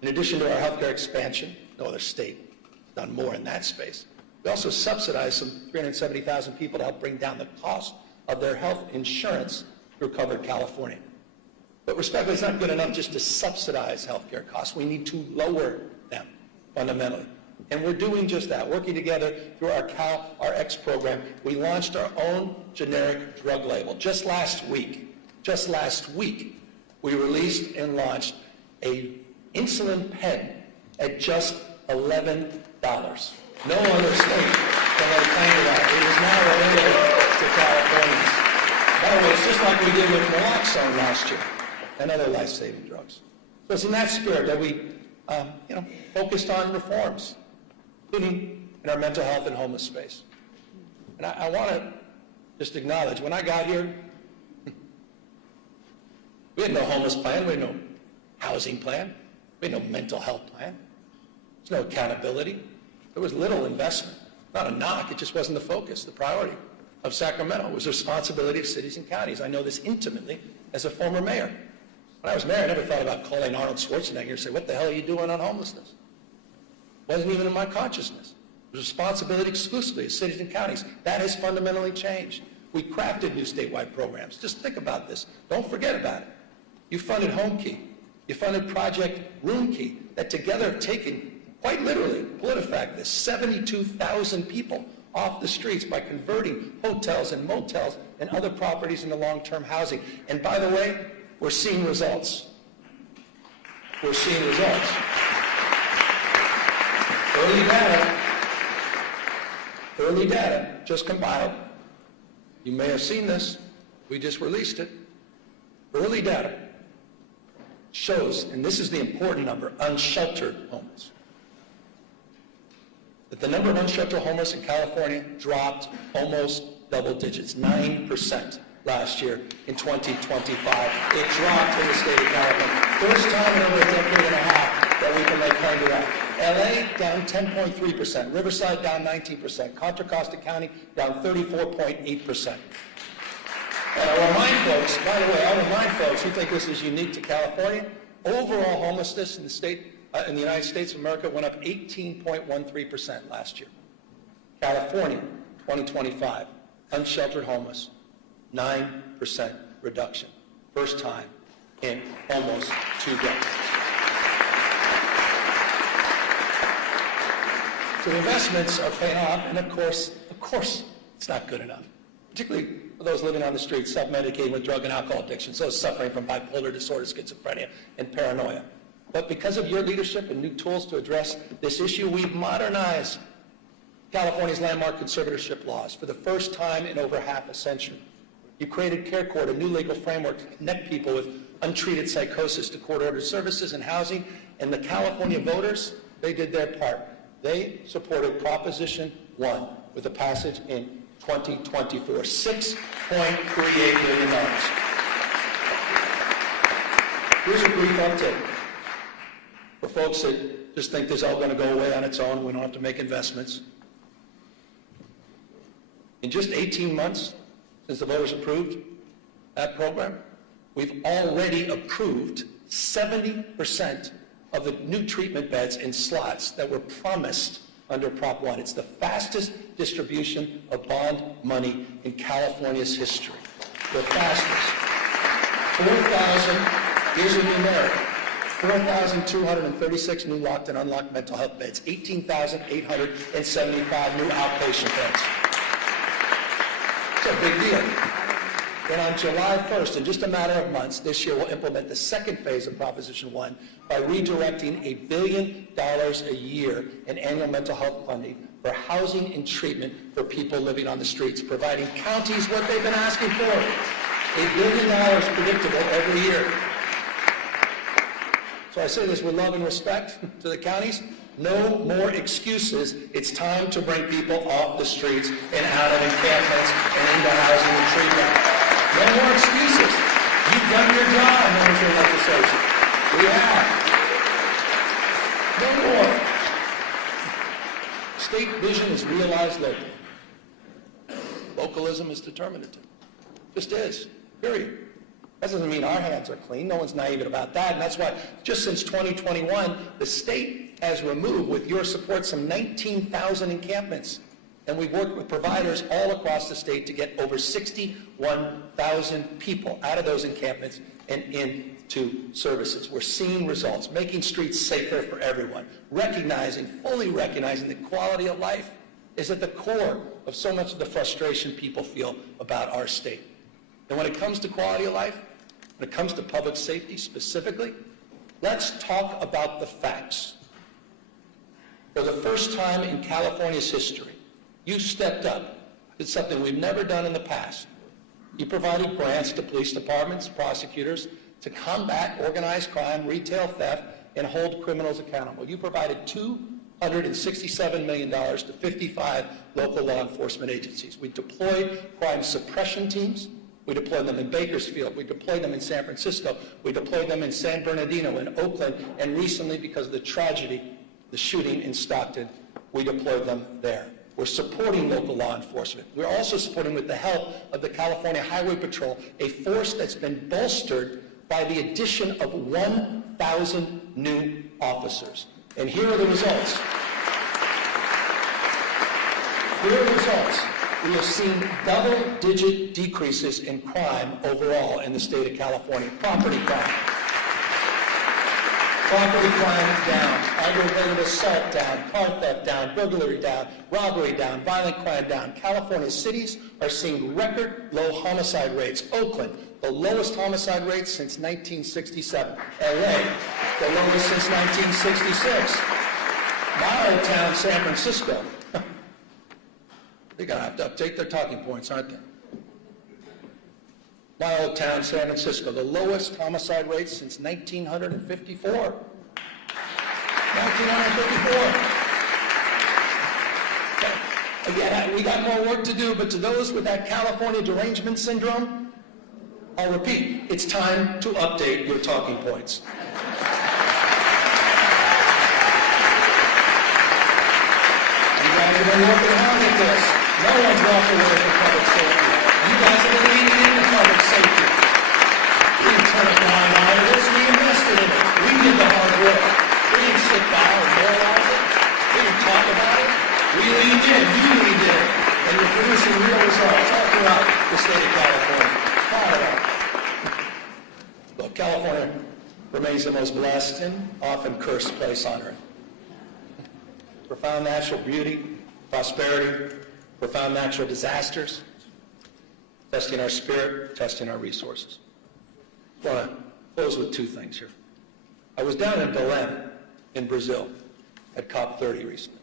In addition to our healthcare expansion, no other state has done more in that space. We also subsidize some 370,000 people to help bring down the cost of their health insurance through Covered California. But respectfully, it's not good enough just to subsidize healthcare costs. We need to lower them fundamentally. And we're doing just that. Working together through our CalRx program, we launched our own generic drug label. Just last week, we released and launched a insulin pen at just $11. No other state can have claim that. It is now available to Californians. By the way, it's just like we did with naloxone last year and other life-saving drugs. So it's in that spirit that we focused on reforms, including in our mental health and homeless space. And I want to just acknowledge, when I got here, we had no homeless plan, we had no housing plan, we had no mental health plan, there's no accountability. There was little investment. Not a knock, it just wasn't the focus, the priority of Sacramento. It was the responsibility of cities and counties. I know this intimately as a former mayor. When I was mayor, I never thought about calling Arnold Schwarzenegger and say, what the hell are you doing on homelessness? It wasn't even in my consciousness. It was responsibility exclusively of cities and counties. That has fundamentally changed. We crafted new statewide programs. Just think about this. Don't forget about it. You funded Home Key. You funded Project Room Key, that together have taken, quite literally, PolitiFact, this 72,000 people off the streets by converting hotels and motels and other properties into long-term housing. And by the way, we're seeing results. We're seeing results. Early data just compiled. You may have seen this. We just released it. Early data shows, and this is the important number, unsheltered homeless, that the number of unsheltered homeless in California dropped almost double digits, 9% last year in 2025. It dropped in the state of California. First time in over a decade and a half that we can lay claim to that. LA down 10.3%, Riverside down 19%, Contra Costa County down 34.8%. And I remind folks, by the way, who think this is unique to California, overall homelessness in the state, in the United States of America went up 18.13% last year. California, 2025, unsheltered homeless, 9% reduction. First time in almost 2 decades. So the investments are paying off, and of course, it's not good enough. Particularly for those living on the streets, self-medicating with drug and alcohol addiction, those suffering from bipolar disorder, schizophrenia, and paranoia. But because of your leadership and new tools to address this issue, we've modernized California's landmark conservatorship laws for the first time in over half a century. You created Care Court, a new legal framework to connect people with untreated psychosis to court-ordered services and housing, and the California voters, they did their part. They supported Proposition 1 with the passage in 2024, $6.38 billion. Here's a brief update. For folks that just think this is all going to go away on its own, we don't have to make investments. In just 18 months since the voters approved that program, we've already approved 70% of the new treatment beds in slots that were promised under Prop 1. It's the fastest distribution of bond money in California's history. The fastest. 4,000, here's a numeric, 4,236 new locked and unlocked mental health beds, 18,875 new outpatient beds. It's a big deal. And on July 1st, in just a matter of months, this year we'll implement the second phase of Proposition 1 by redirecting $1 billion a year in annual mental health funding for housing and treatment for people living on the streets, providing counties what they've been asking for, $1 billion predictable every year. So I say this with love and respect to the counties. No more excuses. It's time to bring people off the streets and out of encampments and into housing and treatment. No more excuses. You've done your job, members of the legislature. We have. No more. State vision is realized locally. Localism is determinative. Just is. Period. That doesn't mean our hands are clean. No one's naive about that. And that's why just since 2021, the state has removed, with your support, some 19,000 encampments. And we've worked with providers all across the state to get over 61,000 people out of those encampments and into services. We're seeing results, making streets safer for everyone, fully recognizing that quality of life is at the core of so much of the frustration people feel about our state. And when it comes to quality of life, when it comes to public safety specifically, let's talk about the facts. For the first time in California's history, you stepped up. It's something we've never done in the past. You provided grants to police departments, prosecutors, to combat organized crime, retail theft, and hold criminals accountable. You provided $267 million to 55 local law enforcement agencies. We deployed crime suppression teams. We deployed them in Bakersfield. We deployed them in San Francisco. We deployed them in San Bernardino, in Oakland, and recently, because of the tragedy, the shooting in Stockton, we deployed them there. We're supporting local law enforcement. We're also supporting, with the help of the California Highway Patrol, a force that's been bolstered by the addition of 1,000 new officers. And here are the results. Here are the results. We have seen double-digit decreases in crime overall in the state of California. Property crime. Property crime down, aggravated assault down, car theft down, burglary down, robbery down, violent crime down. California cities are seeing record low homicide rates. Oakland, the lowest homicide rate since 1967. LA, the lowest since 1966. My old town, San Francisco. They're going to have to update their talking points, aren't they? My old town, San Francisco, the lowest homicide rate since 1954. 1954. Again, we got more work to do, but to those with that California derangement syndrome, I'll repeat, it's time to update your talking points. You guys have been working hard at this. No one's walked away from public safety. You guys have been leaning into public safety. We didn't turn a blind eye to this. We invested in it. We did the hard work. We didn't sit by and moralize it. We didn't talk about it. We leaned in. You leaned in. And you're producing real results all throughout the state of California. Proud of that. Look, California remains the most blessed and often cursed place on earth. Profound natural beauty, prosperity, profound natural disasters, testing our spirit, testing our resources. I want to close with two things here. I was down in Belém in Brazil at COP30 recently.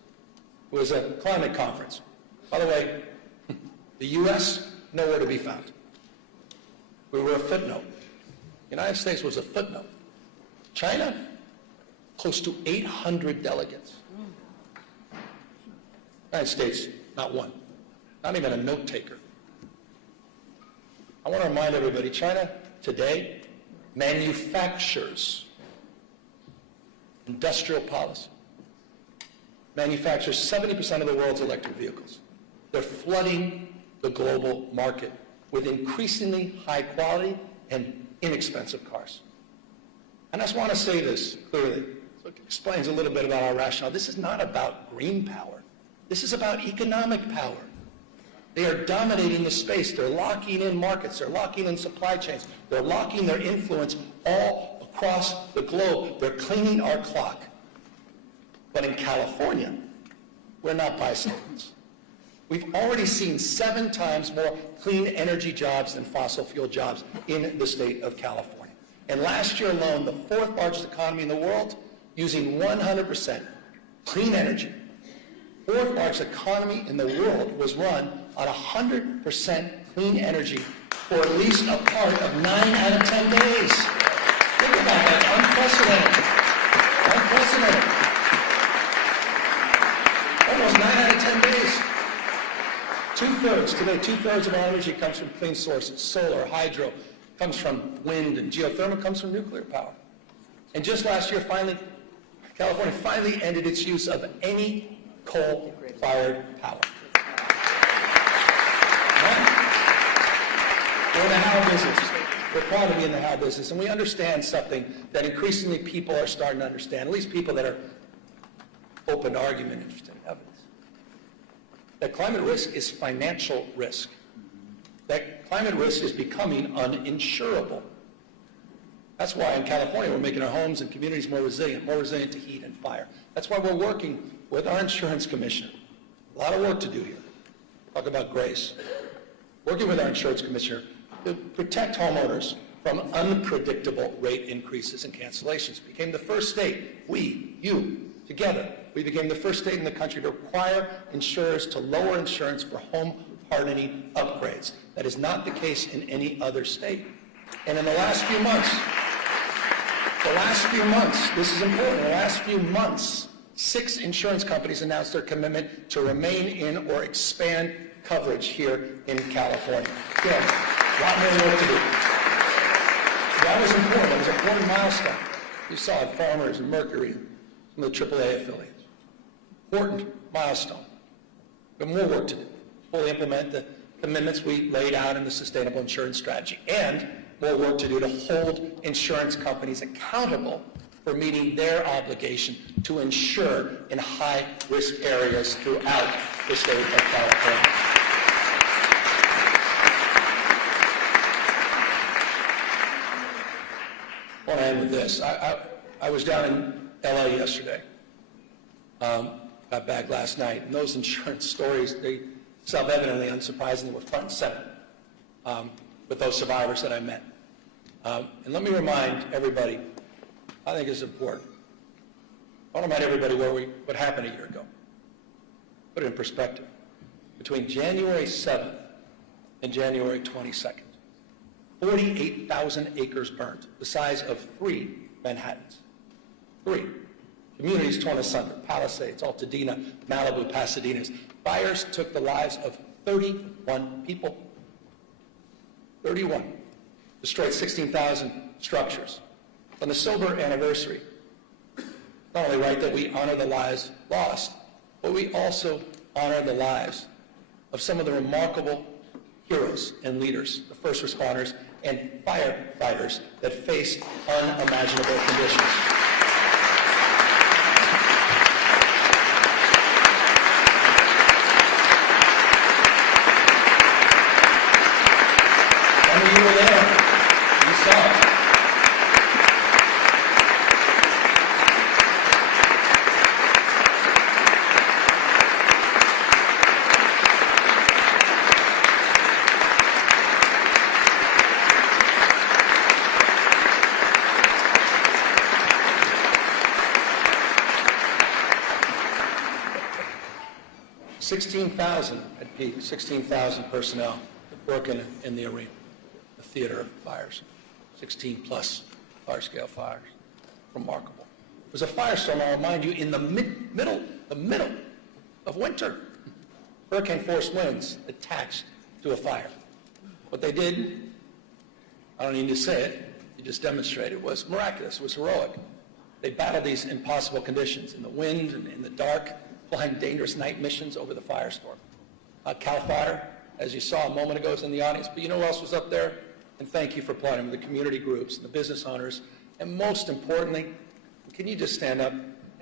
It was a climate conference. By the way, the U.S., nowhere to be found. We were a footnote. The United States was a footnote. China, close to 800 delegates. United States, not one. Not even a note taker. I want to remind everybody, China today manufactures industrial policy, manufactures 70% of the world's electric vehicles. They're flooding the global market with increasingly high quality and inexpensive cars. And I just want to say this clearly. So it explains a little bit about our rationale. This is not about green power. This is about economic power. They are dominating the space. They're locking in markets. They're locking in supply chains. They're locking their influence all across the globe. They're cleaning our clock. But in California, we're not bystanders. We've already seen 7 times more clean energy jobs than fossil fuel jobs in the state of California. And last year alone, the 4th largest economy in the world, using 100% clean energy, 4th largest economy in the world was run on 100% clean energy for at least a part of 9 out of 10 days. Think about that. Unprecedented. Almost 9 out of 10 days. Two-thirds of our energy comes from clean sources. Solar, hydro, comes from wind, and geothermal comes from nuclear power. And just last year, California finally ended its use of any coal-fired power. We're in the how business. We're proud to be in the how business, and we understand something that increasingly people are starting to understand, at least people that are open to argument, interested in evidence. That climate risk is financial risk. That climate risk is becoming uninsurable. That's why in California we're making our homes and communities more resilient to heat and fire. That's why we're working with our insurance commissioner. A lot of work to do here. Talk about grace. Working with our insurance commissioner to protect homeowners from unpredictable rate increases and cancellations. We became the first state, together, we became the first state in the country to require insurers to lower insurance for home hardening upgrades. That is not the case in any other state. And in the last few months, this is important, in the last few months, 6 insurance companies announced their commitment to remain in or expand coverage here in California. Again, a lot more work to do. That was important. That was an important milestone. You saw it, Farmers and Mercury, some of the AAA affiliates. Important milestone. But more work to do. Fully implement the commitments we laid out in the Sustainable Insurance Strategy, and more work to do to hold insurance companies accountable for meeting their obligation to insure in high-risk areas throughout the state of California. I want to end with this. I was down in LA yesterday. Got back last night, and those insurance stories, they self-evidently, unsurprisingly, were front and center with those survivors that I met. And let me remind everybody, I think it's important. I want to remind everybody what happened a year ago. Put it in perspective. Between January 7th and January 22nd, 48,000 acres burned, the size of 3 Manhattans. 3. Communities torn asunder, Palisades, Altadena, Malibu, Pasadena's. Fires took the lives of 31 people. 31. Destroyed 16,000 structures. On the sober anniversary, not only right that we honor the lives lost, but we also honor the lives of some of the remarkable heroes and leaders, the first responders and firefighters that faced unimaginable conditions. Some of you were there. You saw it. At peak, 16,000 personnel working in the arena, the theater of fires, 16 plus large-scale fires. Remarkable. It was a firestorm, I'll remind you, in the middle of winter. Hurricane-force winds attached to a fire. What they did, I don't need to say it, you just demonstrated, was miraculous, it was heroic. They battled these impossible conditions in the wind and in the dark, flying dangerous night missions over the firestorm. Cal Fire, as you saw a moment ago, is in the audience, but you know who else was up there? And thank you for applauding the community groups and the business owners, and most importantly, can you just stand up?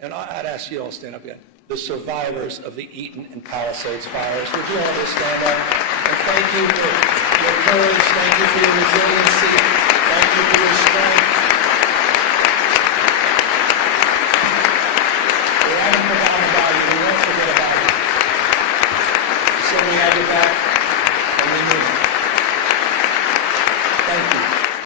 And I'd ask you all to stand up again. The survivors of the Eaton and Palisades fires. Would you all just stand up? And thank you for your courage. Thank you for your resiliency.